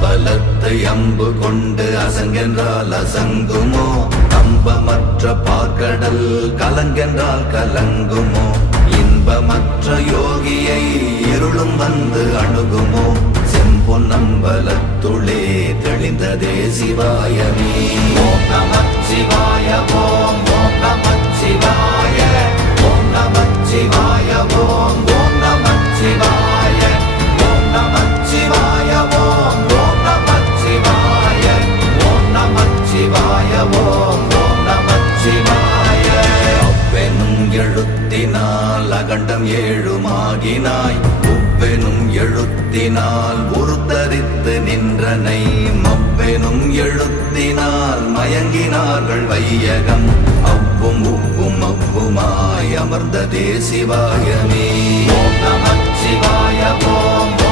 அம்பலத்தை அம்பு கொண்டு அசங்கென்றால் அசங்குமோ? கம்பமற்ற பார்க்கடல் கலங்கென்றால் கலங்குமோ? இன்பமற்ற யோகியை இருளும் வந்து அணுகுமோ? செம்பொன்னம்பலத்துளே தெளிந்ததே சிவாயமே. ஓம் நமச்சிவாய ஓம் ஓம் நமச்சிவாய ஓம் நமச்சிவாய ஓம் ஓம் நமச்சிவாய ஓம் நமச்சிவாய ஓம் ஓம் நமச்சிவாய ஓம் நமச்சிவாய ஓம் ஓம் நமச்சிவாய. அவ்வெனும் எழுத்தினால் அகண்டம் ஏழுமாகினாய், உவ்வெனும் எழுத்தினால் உருத்தரித்து நின்றனை, மவ்வெனும் எழுத்தினால் மயங்கினார்கள் வையகம், அவ்வும் உவ்வும் அவ்வுமாய் அமர்ந்ததே சிவாயமே. ஓம் நமச்சிவாய ஓம்